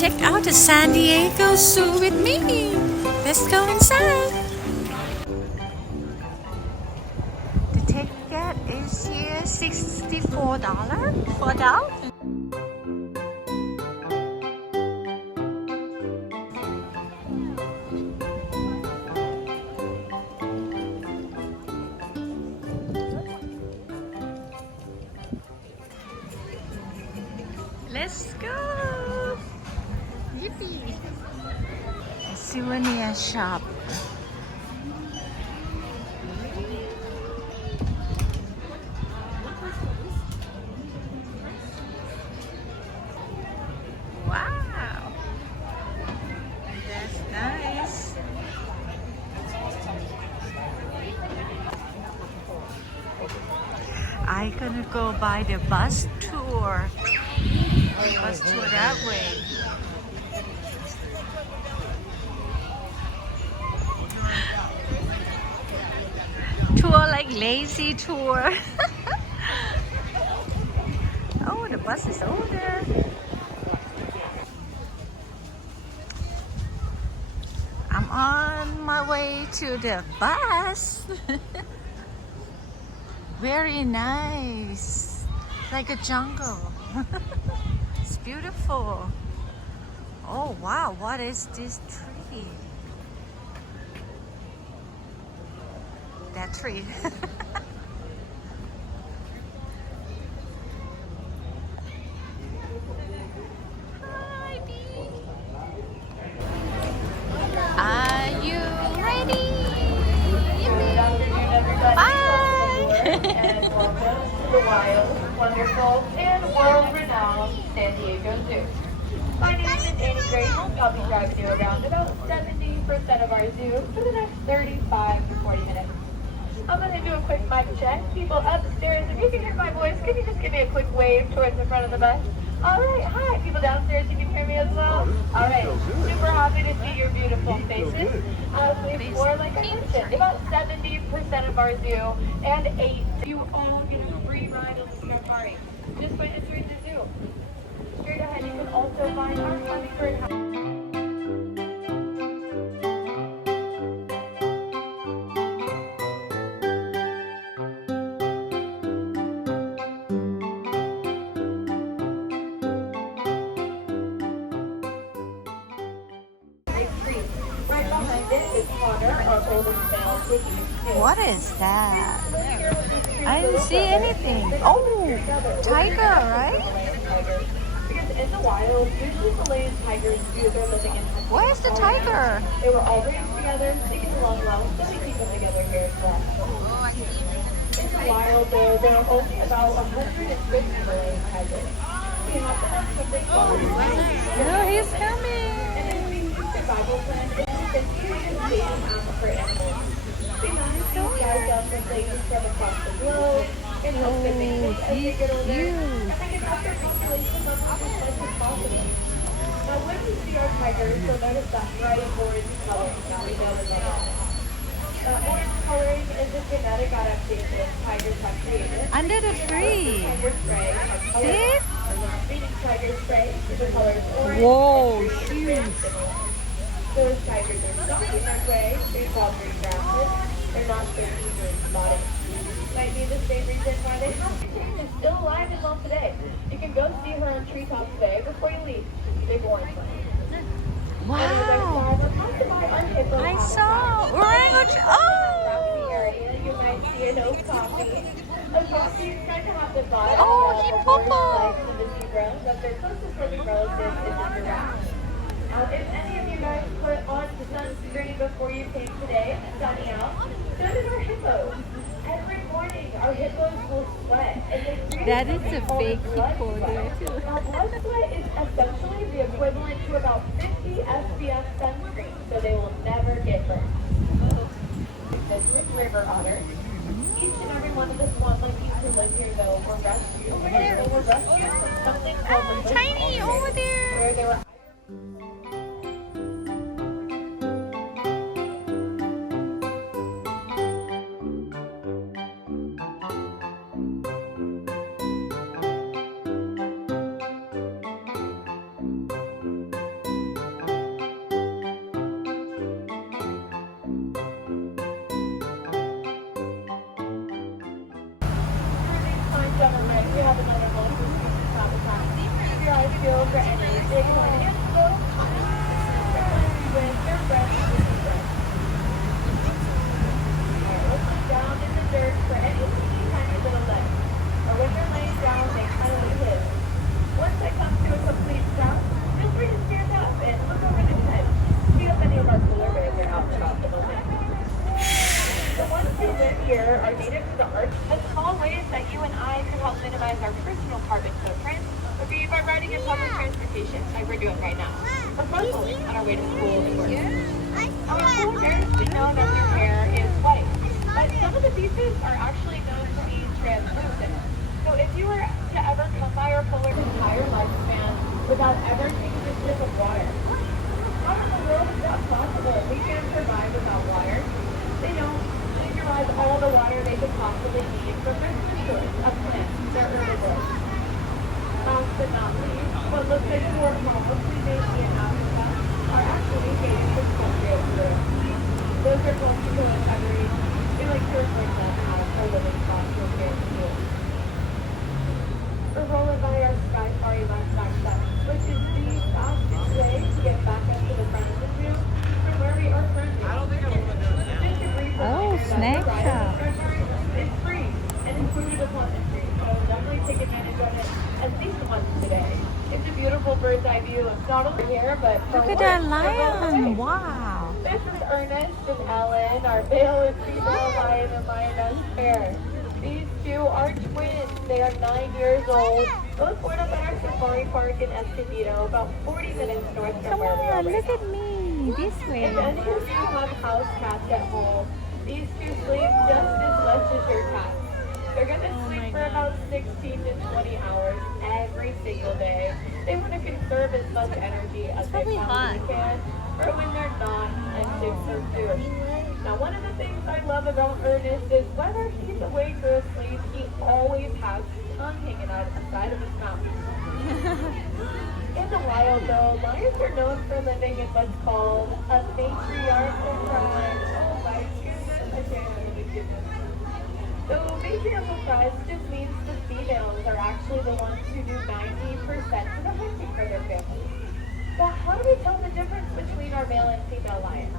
check out the San Diego Zoo with me. Let's go inside. The ticket is here $64 for adult. Let's go! Yippee! A souvenir shop. Wow! That's nice. I'm gonna go by the bus tour. Bus tour that way. Tour like lazy tour. Oh, the bus is over there. I'm on my way to the bus. Very nice. Like a jungle. It's beautiful. Oh wow, what is this tree? That tree. Hi, bee. Are you ready? Good afternoon, everybody. Bye. And welcome to the wild, wonderful, and world-renowned San Diego Zoo. My name is Annie Grace. I'll be driving you around about 70% of our zoo for the next 35 to 40 minutes. I'm going to do a quick mic check. People upstairs, if you can hear my voice, can you just give me a quick wave towards the front of the bus? All right, hi. People downstairs, you can hear me as well? All right, super happy to see your beautiful faces. Before, like I mentioned, about 70% of our zoo and 8, you all get a free ride on the safari just by entering the zoo. Straight ahead, you can also find our hummingbird house. Right behind it is Connor, our oldest male, taking his nose. What is that? I didn't see anything. Oh, tiger, right? Because in the wild, usually Malayan tigers do their living in hunting. Where's the tiger? They were all raised together, they get along well, so we keep them together here as well. In the wild, though, there are only about 150 Malayan tigers. We have to have something called No, he's coming. and it's a survival plan is to continue dating for animals. We manage these guys up with ladies from across the globe and help them maintain as they get older, and they can help their population live as much as possible. Now, when we see our tigers, you'll notice that bright orange color. Now we know that orange coloring is a genetic adaptation tigers have created. Under the tree. Tiger spray has color. See? Meaning tiger spray, the color is orange. Whoa, and green huge. is similar. Those tigers are not in their way. They fall green grasses. They're not so easily spotted. Might be the same reason why they have is still alive and well today. You can go see her on treetops today before you leave. Big orange one. Wow. I saw orangutan. Oh. Area, you might see an oak coffee. A coffee is kind of have the vibe Oh, of he the purple. horse like the zebra, but their closest living relative is the giraffe. If any of you guys put on sunscreen before you came today, it's sunny out, so did our hippos. Every morning, our hippos will sweat, and they create That is something a called big blood hippo sweat. there too. Now, blood sweat is essentially the equivalent to about 50 SPF sunscreen, so they will never get burned. This is river otter. Each and every one of the swan monkeys who live here, though, were rescued. Over there. They were rescued from something called the bush Tiny monster, over there. where they were right, we have another motion habitat. Keep your eyes peeled for any bighorn antelope, with their breath with breath. Alright, let's look down in the dirt for any teeny tiny little legs. Or when they're laying down, they kind of hiss. Once I come to a complete stop, feel free to stand up and look over the head. See how many of our polar bears are out and about the moment. The ones who live here are native to the earth. The small ways that you and I can help minimize our personal carbon footprint would be by riding in public transportation, like we're doing right now, or carpooling on our way to school and work. Our polar bears, we know that their hair is white, but some of the pieces are actually known to be translucent. So if you were to ever come by our polar entire lifespan without ever taking a sip of water, how in the world is that possible? We can't survive without water. They don't. They derive all the water they could possibly need from their food source, a plant, their herbivores. Last but not least, what looks like four moles we may see in Africa are actually made from cultural fruit. Those are going to go in every, we like to refer to them as a living fossil fuel. We're rolling by our Sky Safari livestock set, which is the fastest way to get back up to the front of the zoo from where we are currently. I don't think I'm going to do that. Oh, snack shop. It's free and included upon entry, so definitely take advantage of it at least once today. It's a beautiful bird's eye view of not only here, but Look at that lion. Wow. This is Ernest and Ellen, our male and female lion and lioness pair. These two are twins. They are 9 years old. Both born up at our safari park in Escondido, about 40 minutes north from Come where we are on, right look now. at me. This way. And then if you have house cats at home, these two sleep just as much as your cats. They're going to sleep for about 16 to 20 hours every single day. They want to conserve as much energy as they possibly can for when they're not hunting for food. Now, one of the things I love about Ernest is whether he's awake or asleep, he always has his tongue hanging out of the side of his mouth. In the wild, though, lions are known for living in what's called a matriarchal tribe. Oh my goodness, I can't really do this. So matriarchal tribes just means the females are actually the ones who do 90% of the hunting for their families. But how do we tell the difference between our male and female lions?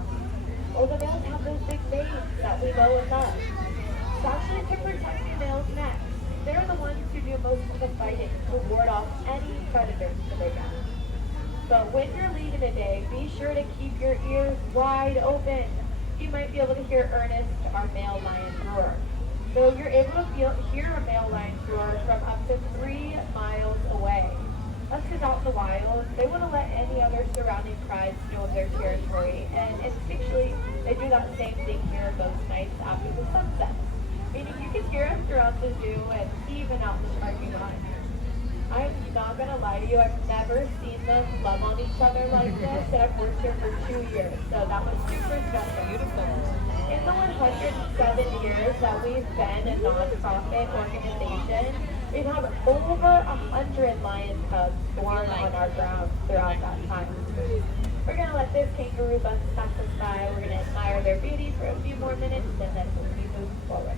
Well, the males have those big veins that we know and love. It's actually to protect the male's neck. They're the ones who do most of the fighting to ward off any predators to their death. But when you're leading a day, be sure to keep your ears wide open. You might be able to hear Ernest, our male lion, roar. So you're able to hear a male lion roar from up to 3 miles away. That's because out in the wild, they want to let any other surrounding tribes know of their territory, and instinctually, they do that same thing here most nights after the sunset. Meaning you can hear us throughout the zoo and even out in the parking lot. I'm not going to lie to you, I've never seen them love on each other like this, and I've worked here for 2 years, so that was super special. Beautiful. In the 107 years that we've been a non-profit organization, we've had over 100 lion cubs born on our grounds throughout that time. We're going to let this kangaroo bus pass us by. We're going to admire their beauty for a few more minutes, and then we'll be moving forward.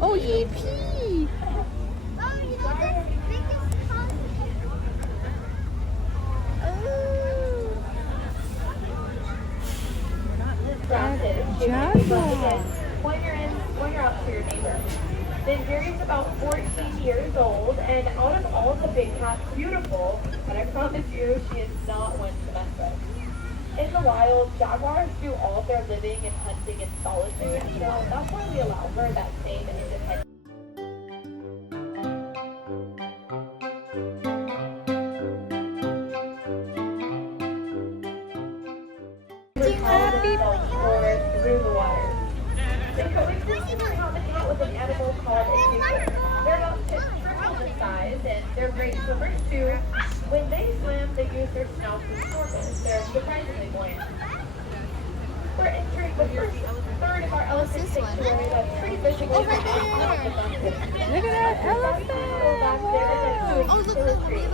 Oh, yippee! When you're out to your neighbor. Then Gary's about 14 years old, and out of all the big cats, beautiful, but I promise you, she is not one to mess with. In the wild, jaguars do all their living and hunting in solitude, so that's why we allow her that same independence. Through the water. They coexist in their habitat with an animal called a cougar. They're about 10 triple the size, and they're great swimmers too. When they swim, they use their snouts as orbits. They're surprisingly buoyant. We're entering the first third of our elephant sanctuary that's pretty visible. Look at that elephant! Oh, look up there.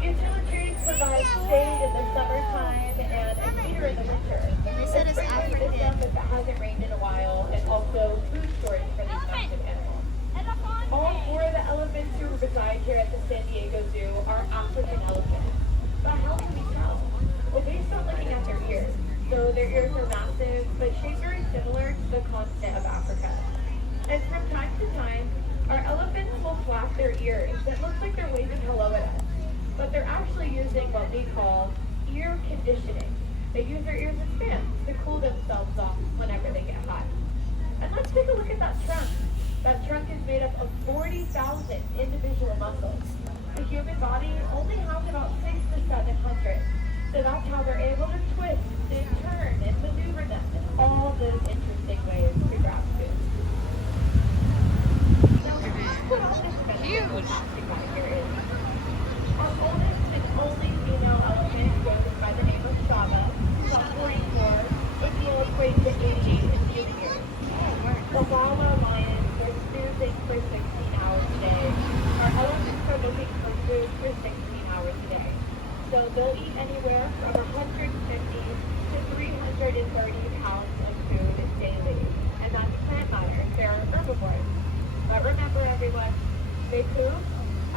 Utility trees provide shade in the summertime and a heater in the winter. They said it's African. If it hasn't rained in a while, and also food storage for their ears are massive, but shaped very similar to the continent of Africa. And from time to time, our elephants will flap their ears. It looks like they're waving hello at us, but they're actually using what we call ear conditioning. They use their ears as fans to cool themselves off whenever they get hot. And let's take a look at that trunk. That trunk is made up of 40,000 individual muscles. The human body only has about 6 to 700. So that's how they're able to twist and turn and maneuver them in all those interesting ways to grab food. Now, what all this huge here is. Our oldest and only female elephant goes by the name of Shaba. She's about 44, which will equate to 80 in human years. The Wawa lions are snoozing for 16 hours a day. Our elephants are looking for food for 16 hours a day. So they'll eat anywhere from 150 to 330 pounds of food daily. And that's plant matter. They're herbivores. But remember everyone, they poop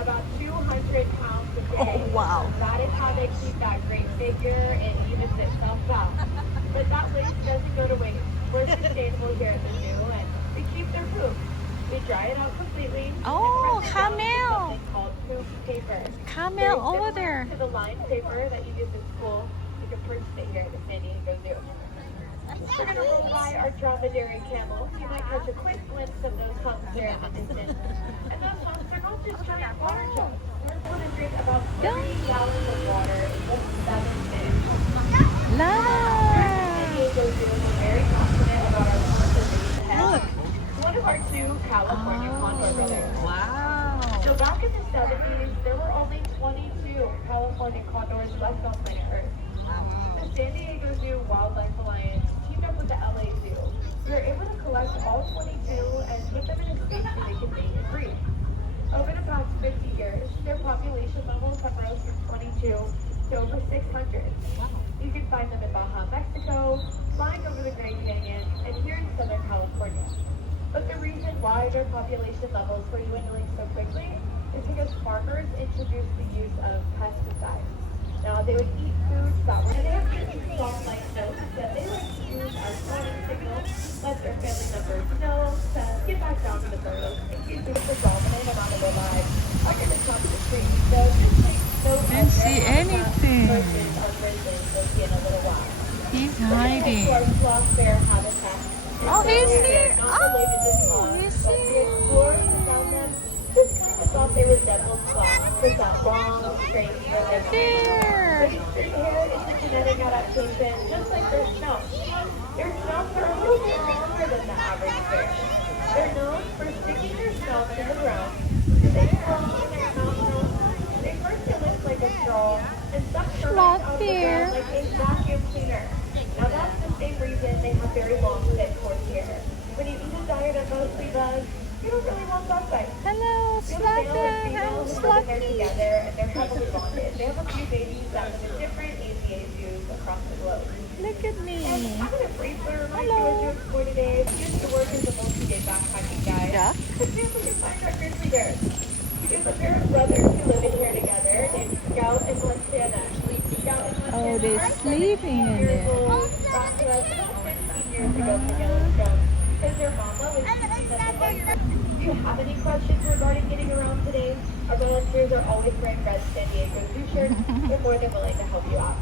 about 200 pounds a day. Oh, wow. That is how they keep that great figure and evens itself out. But that waste doesn't go to waste. We're sustainable here at the zoo, and we keep their poop. We dry it out completely. Oh, and press it camel. down with something called poop paper. Camel Very over similar there. to the lined paper that you use in school. You can purchase it here at the San Diego Zoo. We're going to roll by our dromedary camel. You might catch a quick glimpse of those humps there in the distance. And those humps are not just giant water jugs. They're going to drink about 30 gallons of water in just 7 minutes. San Diego Zoo is very confident about our conservation head. One of our two California condor brothers. Wow. So back in the 70s, there were only 22 California condors left on planet Earth. The San Diego Zoo Wildlife Alliance teamed up with the LA Zoo. We were able to collect all 22 and put them in a space where they could mate and breed. Over the past 50 years, their population levels have rose from 22 to over 600. You can find them in Baja, Mexico, flying over the Grand Canyon, and here in Southern California. But the reason why their population levels were dwindling so quickly is because farmers introduced the use of pesticides. Now, they would eat foods that were, and they have certain song-like notes that they would use as warning signals, let their family members know to get back down to the burrows in case the predominant amount of their lives are going to come to trees. So just take note of Didn't see their anything. versus our grizzlies we'll see in a little while. He's We're going to head hiding. to our sloth bear habitat. Oh, he's here. Not related to Oh, sloths, he's but the here. explorers who found them just kind of thought they resembled sloths for that long, straight hair they have. There. Their straight hair is a genetic adaptation, just like their snouts. Their snouts are a little bit longer than the average bear. They're known for sticking their snouts in the ground. They grow in their mouth nose. They first it looks like a straw, and suck the rest out of the ground like a vacuum cleaner. Now that's the same reason they have very long, thick, coarse hair. When you eat a diet of mostly bugs, you don't really want bug bites. Hello, We have a male and Slotpeach. female I'm who live in there Slotpeach. together, and they're heavily bonded. They have a few babies that live in different APA zoos across the globe. Look at And me. I'm going to briefly remind you Hello. what you explore today. We used to work as a multi-day backpacking guide. Yeah. But here's what you find our grizzly bears. We have a pair of brothers who live in here together named Scout and Montana. Scout and Montana Oh, they're are sleeping in 17 years there. old, brought to us about 15 years ago from Yellowstone because their mama was teaching them the best. Do you have any questions regarding getting around today? Our volunteers are always wearing red San Diego Zoo shirts. They're more than willing to help you out.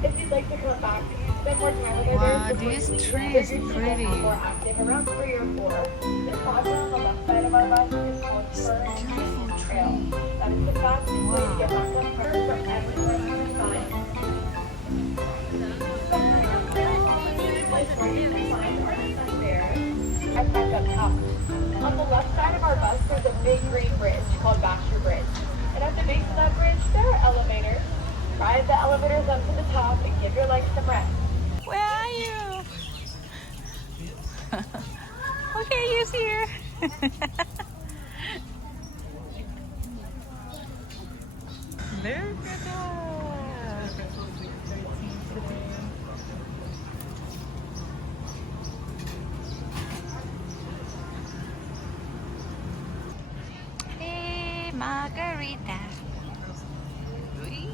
If you'd like to come back, spend more time with our Wow, bears before this you leave, tree they're is usually pretty. more active around 3 or 4. The plaza on the left side of our bus is called Fur and Hiking Trail. That is the fastest way to get back on fur from everywhere you can find. The hiking trail is where you can find our sun bears. I parked up top. On the left side of our bus, there's a big green bridge called Baxter Bridge. And at the base of that bridge, there are elevators. Ride the elevators up to the top and give your legs some rest. Where are you? Okay, he's here. Look at that. Hey, Margarita. Whee.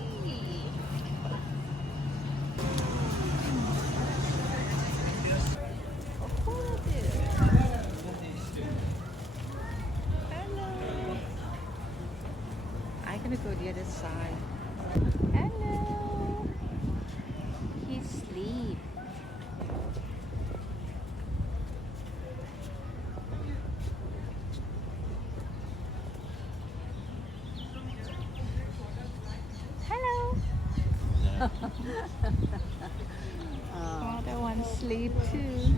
to go the other side. Hello. He's asleep. Hello. Other one sleep too.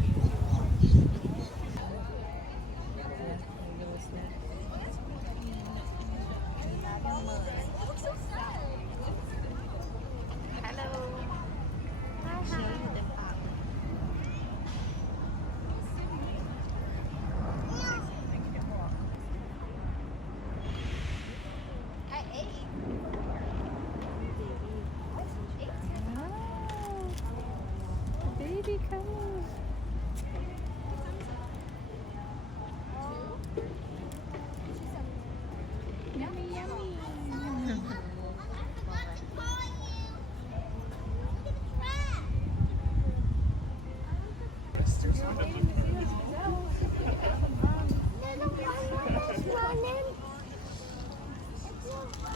Baby, come on. Yummy, yummy.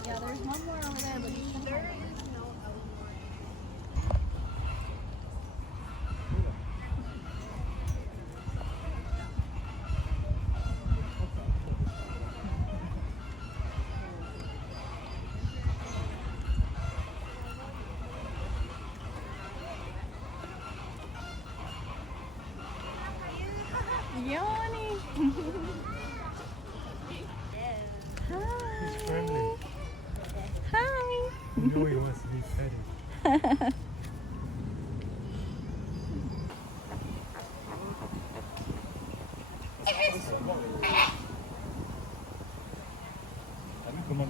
Yeah, there's one more over there, but there is no Yawning. He's friendly. Hi. You know he wants to be petted. T'as vu comment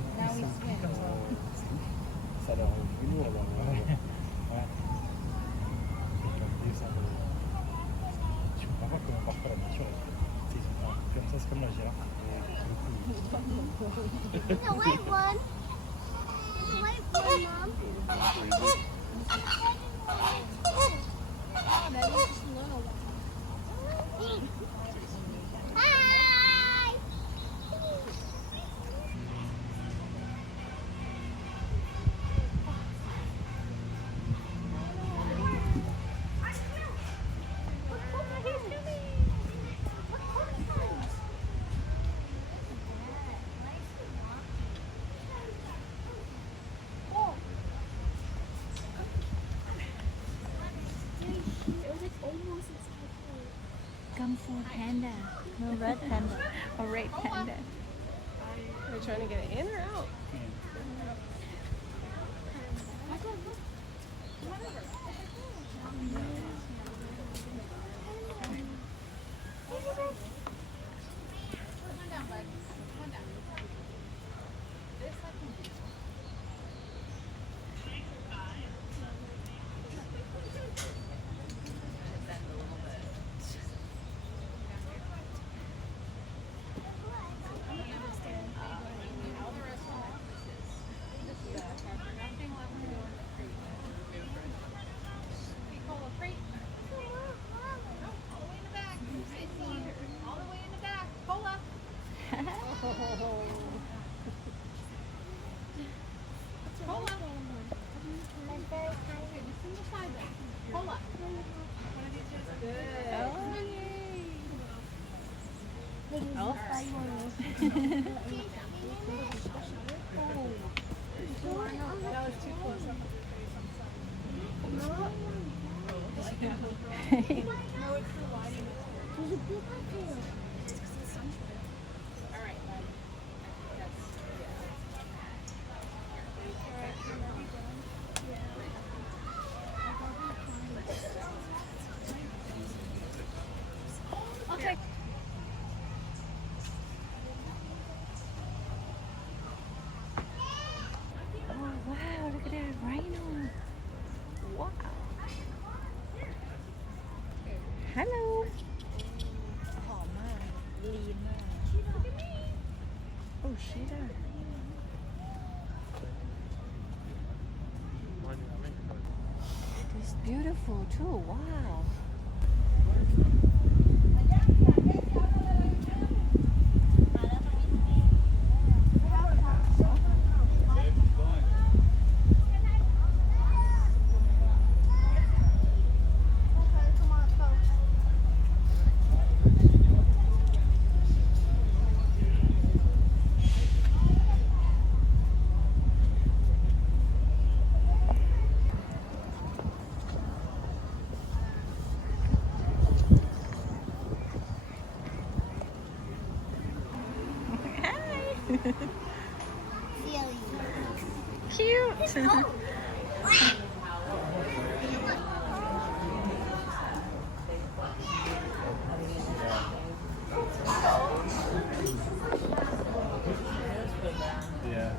ça leur est venu là-bas. Ouais. Je comprends pas comment parfois la nature est comme ça, c'est comme la girafe. There's a white one. There's a white one, Mom. Oh, that is just a little one. Hi! Kung Fu Panda. No, red panda. A red panda. Are you trying to get it in or out? Oh wow, look at that rhino. Wow. Hello. Oh, cheetah. It's beautiful too. Wow. Cute. Yeah.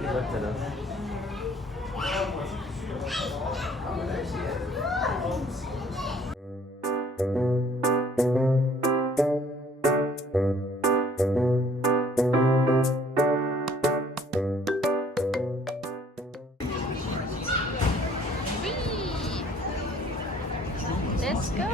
He looked at us. Let's go.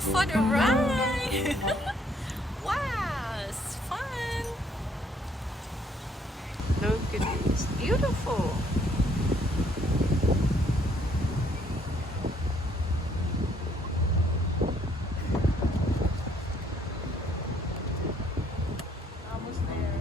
For the ride. Wow, it's fun. Look at this, beautiful. Almost there.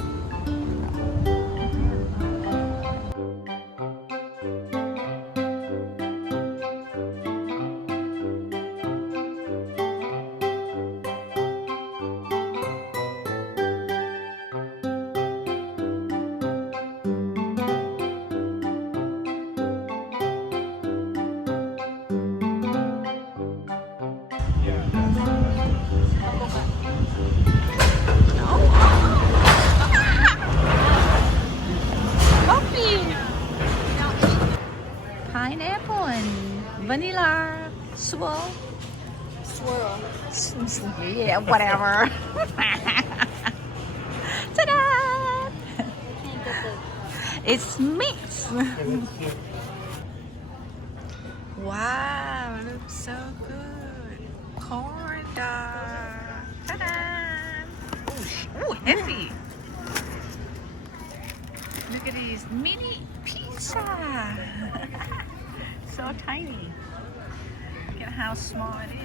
Coffee. Pineapple and vanilla swirl. Swirl. Yeah, whatever. Ta-da! It's mixed. Wow, looks so good. Corn dog. Ta-da! Oh, heavy. Look at these mini pizza. So tiny. Look at how small it is.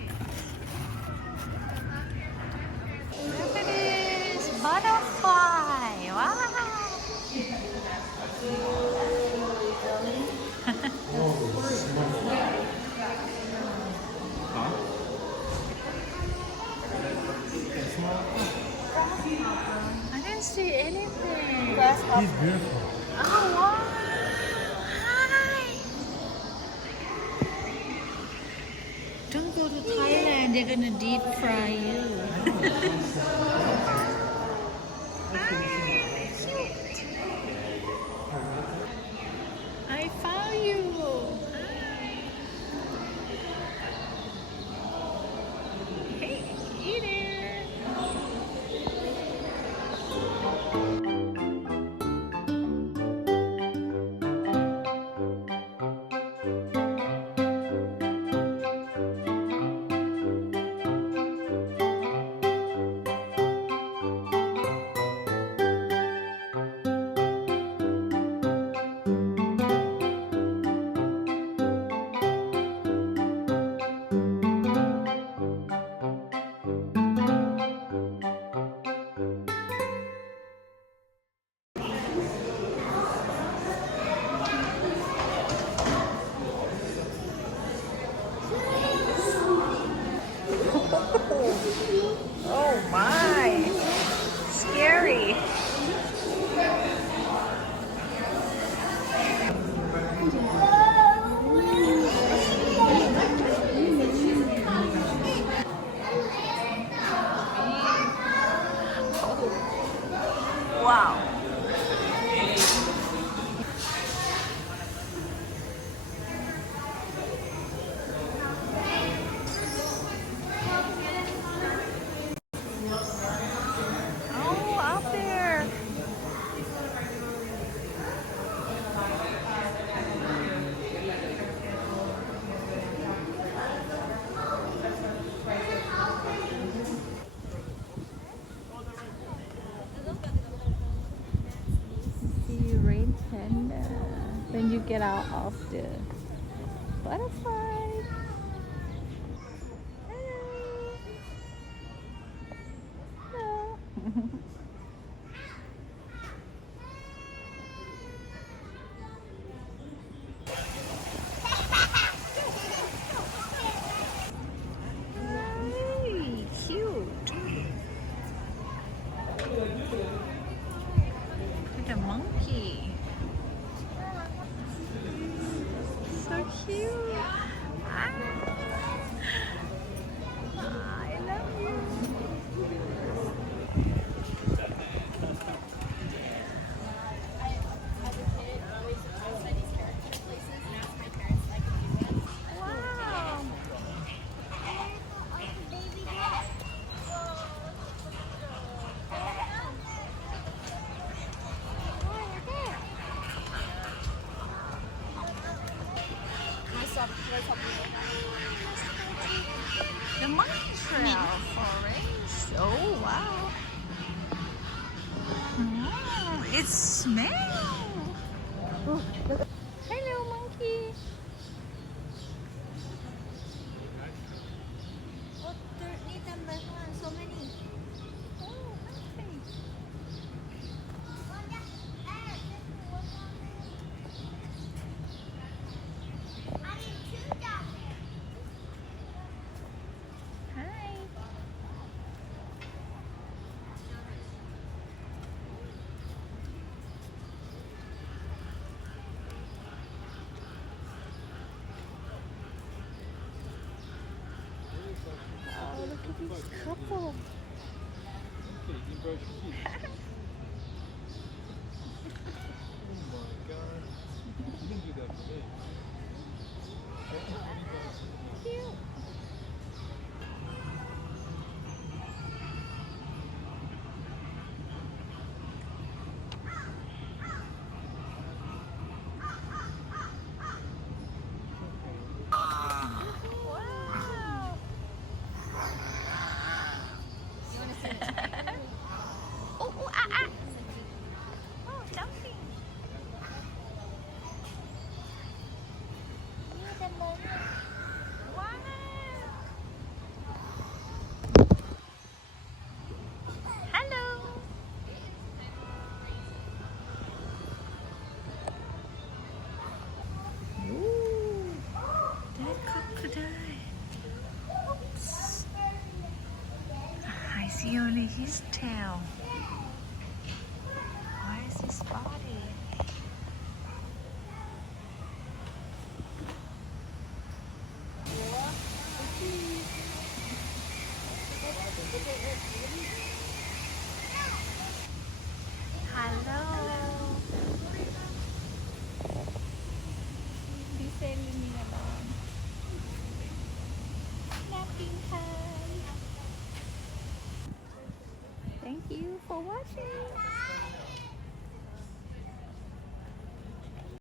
Look at this butterfly. Wow. I didn't see anything. He's beautiful. Oh, wow. Hi. Don't go to Thailand. They're gonna deep fry you. I found you. Hey, eat it. get out of the butterfly. Hello. Hello. Hey, cute. Look at the monkey. So cute. Ah. I love you. Wow. The monkey trail forest. Oh wow. It smells. Hello, monkey. Oh, there need them back one. So many. Oh, monkey. Hi. Oh, look at this couple. Okay, you brush your teeth. Oh my god. You didn't do that for me. Cute. Wow. Oh, oh, ah, ah. Oh, jumping. Wow. Hello. Ooh, that crocodile. Oops. I see only his tail. Where's his body? Hello. Dice eliminador. Napping time. Thank you for watching.